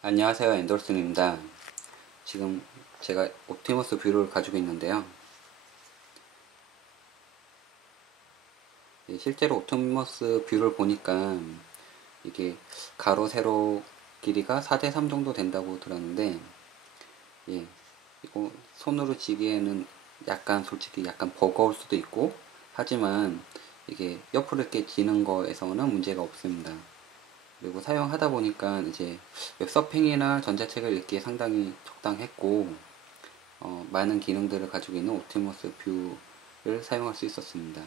안녕하세요, 앤더슨입니다. 지금 제가 옵티머스 뷰를 가지고 있는데요. 실제로 옵티머스 뷰를 보니까 이게 가로 세로 길이가 4대3 정도 된다고 들었는데, 예, 이거 손으로 쥐기에는 약간 솔직히 약간 버거울 수도 있고, 하지만 이게 옆으로 이렇게 쥐는 거에서는 문제가 없습니다. 그리고 사용하다 보니까 이제 웹서핑이나 전자책을 읽기에 상당히 적당했고, 많은 기능들을 가지고 있는 옵티머스 뷰를 사용할 수 있었습니다.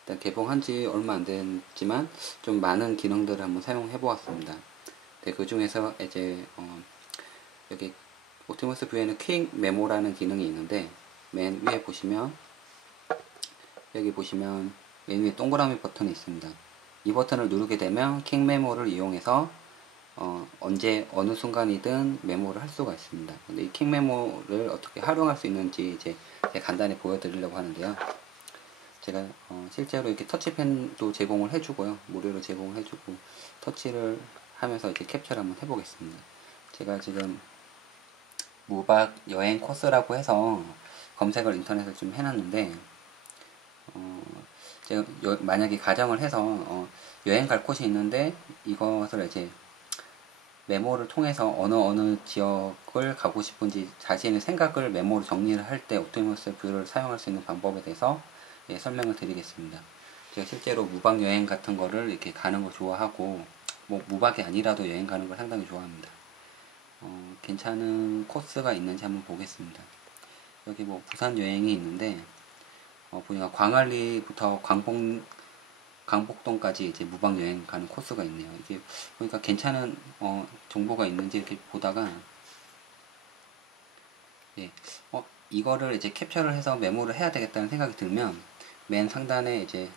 일단 개봉한 지 얼마 안 됐지만 좀 많은 기능들을 한번 사용해 보았습니다. 네, 그 중에서 이제 여기 옵티머스 뷰에는 퀵 메모라는 기능이 있는데, 맨 위에 보시면 여기 보시면 맨 위에 동그라미 버튼이 있습니다. 이 버튼을 누르게 되면 퀵 메모를 이용해서 언제 어느 순간이든 메모를 할 수가 있습니다. 근데 이 퀵 메모를 어떻게 활용할 수 있는지 이제 간단히 보여드리려고 하는데요. 제가 실제로 이렇게 터치펜도 제공을 해주고요, 무료로 제공을 해주고 터치를 하면서 이제 캡처를 한번 해보겠습니다. 제가 지금 무박 여행 코스라고 해서 검색을 인터넷에 좀 해놨는데, 제가 만약에 가정을 해서 여행 갈 곳이 있는데 이것을 이제 메모를 통해서 어느 지역을 가고 싶은지 자신의 생각을 메모로 정리를 할 때 옵티머스 뷰를 사용할 수 있는 방법에 대해서 설명을 드리겠습니다. 제가 실제로 무박 여행 같은 거를 이렇게 가는 거 좋아하고, 뭐 무박이 아니라도 여행 가는 걸 상당히 좋아합니다. 괜찮은 코스가 있는지 한번 보겠습니다. 여기 뭐 부산 여행이 있는데, 보니까 광안리부터 강북동까지 이제 무박 여행 가는 코스가 있네요. 이게 보니까 괜찮은 정보가 있는지 이렇게 보다가, 예, 이거를 이제 캡처를 해서 메모를 해야 되겠다는 생각이 들면 맨 상단에 이제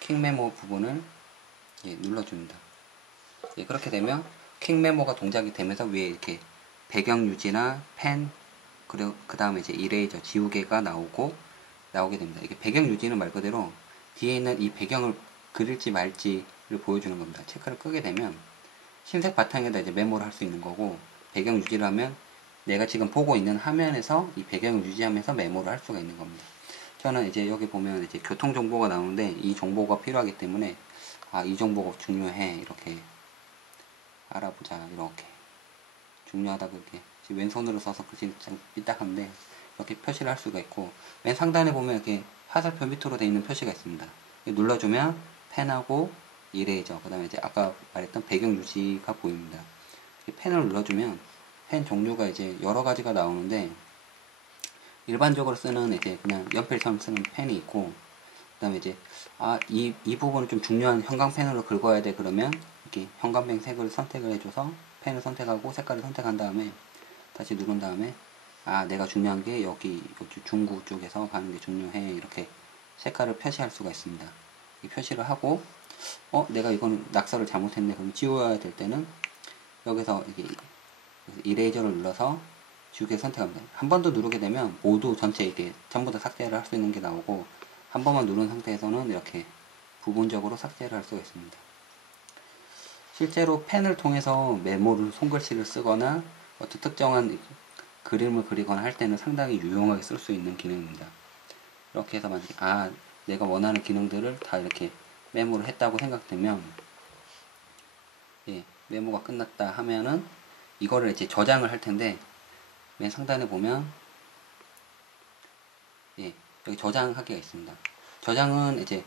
퀵 메모 부분을 눌러줍니다. 그렇게 되면 퀵 메모가 동작이 되면서 위에 이렇게 배경 유지나 펜, 그리고 그 다음에 이제 이레이저 지우개가 나오게 됩니다. 이게 배경 유지는 말 그대로 뒤에 있는 이 배경을 그릴지 말지를 보여주는 겁니다. 체크를 끄게 되면 흰색 바탕에다 이제 메모를 할 수 있는 거고, 배경 유지를 하면 내가 지금 보고 있는 화면에서 이 배경을 유지하면서 메모를 할 수가 있는 겁니다. 저는 이제 여기 보면 이제 교통 정보가 나오는데 이 정보가 필요하기 때문에 이 정보가 중요해, 이렇게 알아보자, 이렇게 중요하다, 그렇게 지금 왼손으로 써서 글씨 참 삐딱한데 이렇게 표시를 할 수가 있고, 맨 상단에 보면 이렇게 화살표 밑으로 되어 있는 표시가 있습니다. 눌러주면 펜하고 이레이저, 그 다음에 이제 아까 말했던 배경 유지가 보입니다. 펜을 눌러주면 펜 종류가 이제 여러 가지가 나오는데, 일반적으로 쓰는 이제 그냥 연필처럼 쓰는 펜이 있고, 그 다음에 이제 이 부분은 좀 중요한 형광펜으로 긁어야 돼, 그러면 이렇게 형광펜 색을 선택을 해줘서 펜을 선택하고 색깔을 선택한 다음에 다시 누른 다음에 내가 중요한 게 여기 중구 쪽에서 가는 게 중요해, 이렇게 색깔을 표시할 수가 있습니다. 이 표시를 하고 내가 이건 낙서를 잘못했네, 그럼 지워야 될 때는 여기서 이게 이레이저를 눌러서 지우개 선택합니다. 한 번 더 누르게 되면 모두 전체 이게 전부 다 삭제를 할 수 있는 게 나오고, 한 번만 누른 상태에서는 이렇게 부분적으로 삭제를 할 수가 있습니다. 실제로 펜을 통해서 메모를 손글씨를 쓰거나 어떤 특정한 그림을 그리거나 할 때는 상당히 유용하게 쓸 수 있는 기능입니다. 이렇게 해서 만약에 내가 원하는 기능들을 다 이렇게 메모를 했다고 생각되면, 메모가 끝났다 하면은 이거를 이제 저장을 할 텐데, 맨 상단에 보면 여기 저장하기가 있습니다. 저장은 이제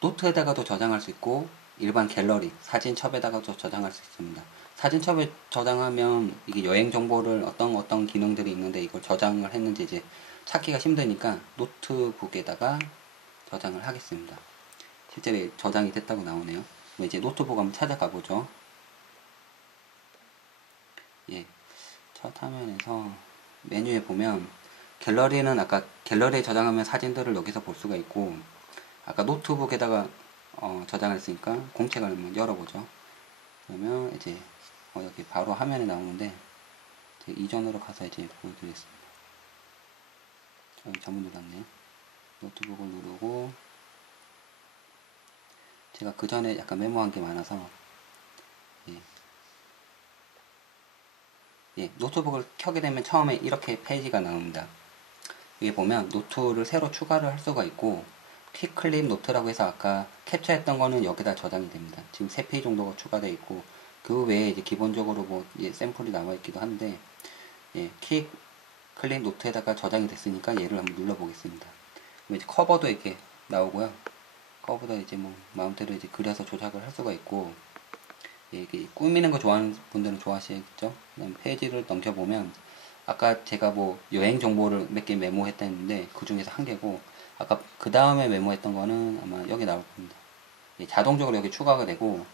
노트에다가도 저장할 수 있고 일반 갤러리 사진첩에다가도 저장할 수 있습니다. 사진첩에 저장하면 이게 여행 정보를 어떤 기능들이 있는데 이걸 저장을 했는지 이제 찾기가 힘드니까 노트북에다가 저장을 하겠습니다. 실제로 저장이 됐다고 나오네요. 이제 노트북 한번 찾아가 보죠. 첫 화면에서 메뉴에 보면 갤러리는 아까 갤러리에 저장하면 사진들을 여기서 볼 수가 있고, 아까 노트북에다가 저장을 했으니까 공책을 한번 열어보죠. 그러면 이제 여기 바로 화면에 나오는데 이전으로 가서 이제 보여드리겠습니다. 잘못 눌렀네요. 노트북을 누르고, 제가 그 전에 약간 메모한 게 많아서 예, 노트북을 켜게 되면 처음에 이렇게 페이지가 나옵니다. 여기 보면 노트를 새로 추가를 할 수가 있고, 퀵 클립 노트라고 해서 아까 캡처했던 거는 여기다 저장이 됩니다. 지금 3페이지 정도가 추가되어 있고, 그 외에 이제 기본적으로 뭐 샘플이 나와 있기도 한데, 예, 퀵 클립 노트에다가 저장이 됐으니까 얘를 한번 눌러 보겠습니다. 이제 커버도 이렇게 나오고요. 커버도 이제 뭐 마음대로 이제 그려서 조작을 할 수가 있고, 예, 이게 꾸미는 거 좋아하는 분들은 좋아하시겠죠. 그다음 페이지를 넘겨보면 아까 제가 뭐 여행 정보를 몇 개 메모했다 했는데 그 중에서 한 개고, 아까 그 다음에 메모했던 거는 아마 여기 나올 겁니다. 예, 자동적으로 여기 추가가 되고,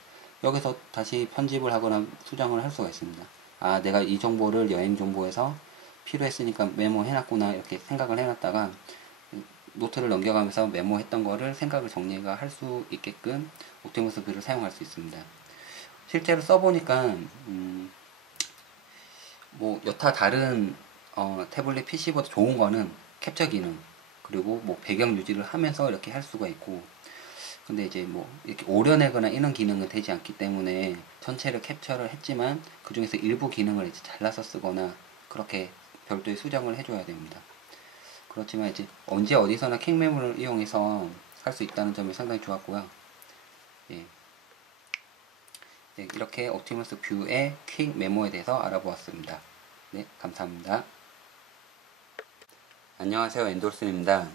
여기서 다시 편집을 하거나 수정을 할 수가 있습니다. 아, 내가 이 정보를 여행 정보에서 필요했으니까 메모해놨구나 이렇게 생각을 해놨다가 노트를 넘겨가면서 메모했던 거를 생각을 정리가 할 수 있게끔 옵티머스 뷰를 사용할 수 있습니다. 실제로 써보니까 뭐 여타 다른 태블릿 PC보다 좋은 거는 캡처 기능, 그리고 뭐 배경 유지를 하면서 이렇게 할 수가 있고, 근데 이제 뭐 이렇게 오려내거나 이런 기능은 되지 않기 때문에 전체를 캡처를 했지만 그 중에서 일부 기능을 이제 잘라서 쓰거나 그렇게 별도의 수정을 해줘야 됩니다. 그렇지만 이제 언제 어디서나 퀵 메모를 이용해서 할 수 있다는 점이 상당히 좋았고요. 예. 네, 이렇게 옵티머스 뷰의 퀵 메모에 대해서 알아보았습니다. 네, 감사합니다. 안녕하세요, 엔돌슨입니다.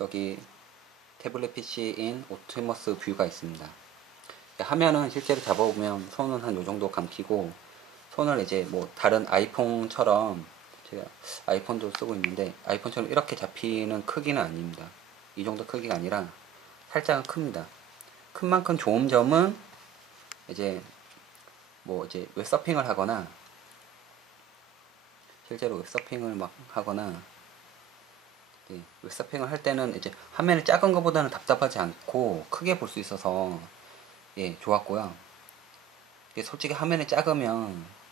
여기 태블릿 PC인 옵티머스 뷰가 있습니다. 화면은 실제로 잡아보면 손은 한 요정도 감기고, 손을 이제 뭐 다른 아이폰처럼, 제가 아이폰도 쓰고 있는데 아이폰처럼 이렇게 잡히는 크기는 아닙니다. 이 정도 크기가 아니라 살짝은 큽니다. 큰 만큼 좋은 점은 이제 뭐 이제 웹서핑을 하거나, 실제로 웹서핑을 막 하거나, 네, 웹서핑을 할 때는 이제 화면이 작은 것보다는 답답하지 않고 크게 볼 수 있어서 예, 좋았고요. 이게 솔직히 화면이 작으면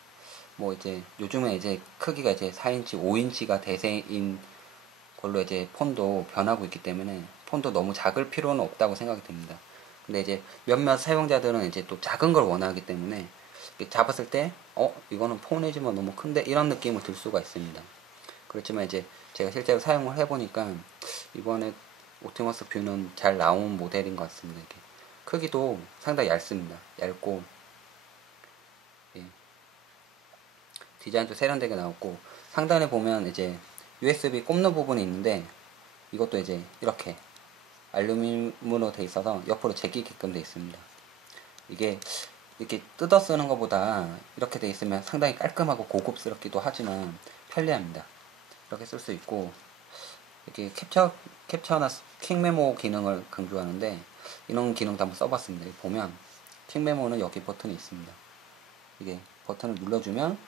뭐 이제 요즘에 이제 크기가 이제 4인치, 5인치가 대세인 걸로 이제 폰도 변하고 있기 때문에 폰도 너무 작을 필요는 없다고 생각이 듭니다. 근데 이제 몇몇 사용자들은 이제 또 작은 걸 원하기 때문에 잡았을 때 이거는 폰이지만 너무 큰데 이런 느낌을 들 수가 있습니다. 그렇지만 이제 제가 실제로 사용을 해보니까 이번에 옵티머스 뷰는 잘 나온 모델인 것 같습니다. 이렇게 크기도 상당히 얇습니다. 얇고, 예, 디자인도 세련되게 나왔고, 상단에 보면 이제 USB 꼽는 부분이 있는데 이것도 이제 이렇게 알루미늄으로 돼 있어서 옆으로 제끼게끔 돼 있습니다. 이게 이렇게 뜯어 쓰는 것보다 이렇게 돼 있으면 상당히 깔끔하고 고급스럽기도 하지만 편리합니다. 이렇게 쓸 수 있고, 이렇게 캡처나 퀵 메모 기능을 강조하는데 이런 기능도 한번 써봤습니다. 여기 보면 퀵 메모는 여기 버튼이 있습니다. 이게 버튼을 눌러주면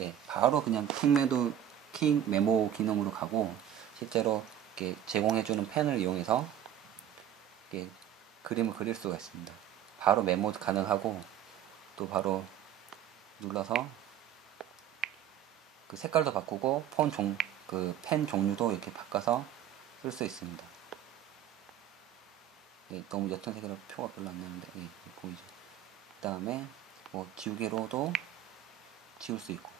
예, 바로 그냥 퀵 메모 기능으로 가고, 실제로 이렇게 제공해주는 펜을 이용해서 이렇게 그림을 그릴 수가 있습니다. 바로 메모 가능하고, 또 바로 눌러서 그 색깔도 바꾸고 그 펜 종류도 이렇게 바꿔서 쓸 수 있습니다. 예, 너무 옅은 색이라 표가 별로 안 나는데 예, 보이죠? 그 다음에 뭐 지우개로도 지울 수 있고,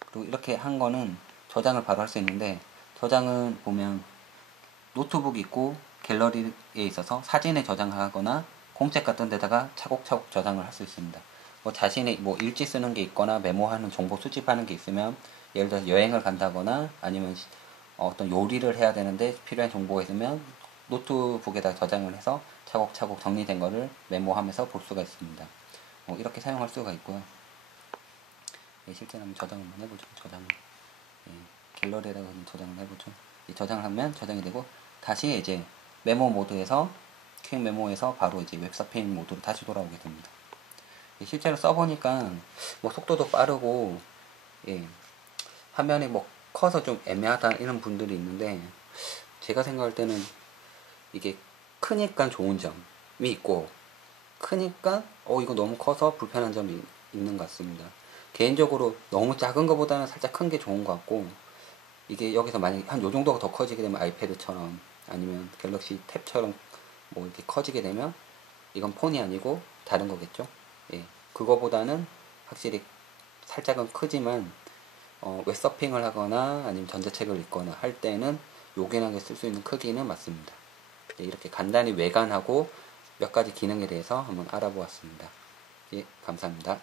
그리고 이렇게 한 거는 저장을 바로 할 수 있는데, 저장은 보면 노트북 있고 갤러리에 있어서 사진에 저장하거나 공책 같은 데다가 차곡차곡 저장을 할 수 있습니다. 뭐 자신의 뭐 일지 쓰는 게 있거나 메모하는 정보 수집하는 게 있으면, 예를 들어서 여행을 간다거나 아니면 어떤 요리를 해야 되는데 필요한 정보가 있으면 노트북에다 저장을 해서 차곡차곡 정리된 거를 메모하면서 볼 수가 있습니다. 이렇게 사용할 수가 있고요. 예, 실제로 한번 저장을 한번 해보죠. 저장을 예, 갤러리에다가 저장을 해보죠. 저장을 하면 저장이 되고, 다시 이제 메모 모드에서 퀵 메모에서 바로 이제 웹서핑 모드로 다시 돌아오게 됩니다. 예, 실제로 써보니까 뭐 속도도 빠르고, 예, 화면이 뭐 커서 좀 애매하다 이런 분들이 있는데, 제가 생각할 때는 이게 크니까 좋은 점이 있고, 크니까 이거 너무 커서 불편한 점이 있는 것 같습니다. 개인적으로 너무 작은 것보다는 살짝 큰 게 좋은 것 같고, 이게 여기서 만약에 한 요 정도가 더 커지게 되면 아이패드처럼 아니면 갤럭시 탭처럼 뭐 이렇게 커지게 되면 이건 폰이 아니고 다른 거겠죠. 예, 그거보다는 확실히 살짝은 크지만 웹서핑을 하거나 아니면 전자책을 읽거나 할 때는 요긴하게 쓸 수 있는 크기는 맞습니다. 예, 이렇게 간단히 외관하고 몇 가지 기능에 대해서 한번 알아보았습니다. 예, 감사합니다.